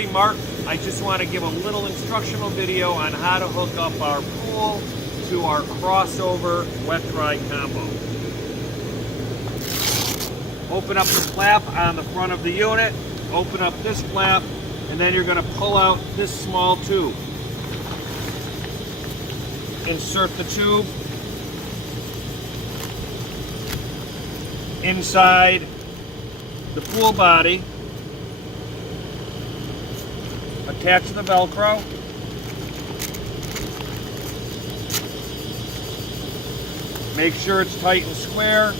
Hey Mark, I just want to give a little instructional video on how to hook up our pool to our crossover wet-dry combo. Open up the flap on the front of the unit, open up this flap, and then you're going to pull out this small tube. Insert the tube inside the pool body. Attach the Velcro. Make sure it's tight and square.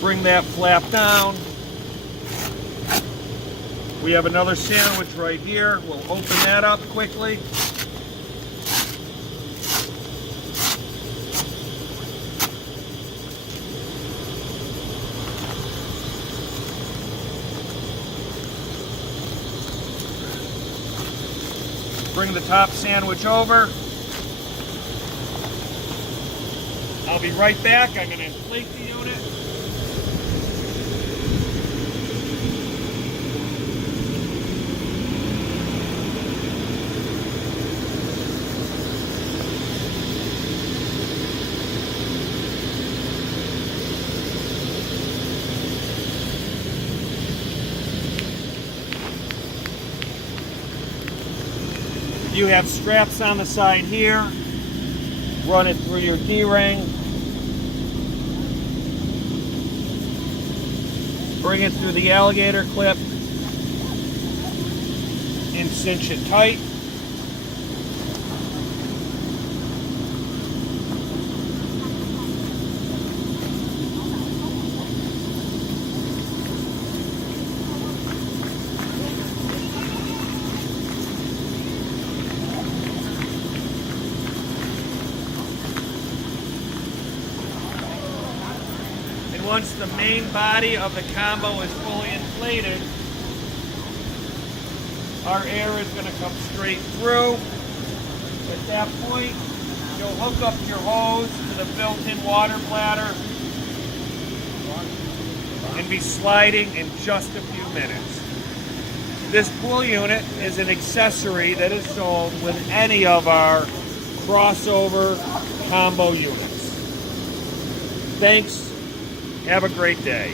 Bring that flap down. We have another sandwich right here. We'll open that up quickly. Bring the top sandwich over. I'll be right back. I'm going to inflate the unit. You have straps on the side here. Run it through your D-ring. Bring it through the alligator clip and cinch it tight. Once the main body of the combo is fully inflated, our air is going to come straight through. At that point, you'll hook up your hose to the built-in water bladder and be sliding in just a few minutes. This pool unit is an accessory that is sold with any of our crossover combo units. Thanks. Have a great day.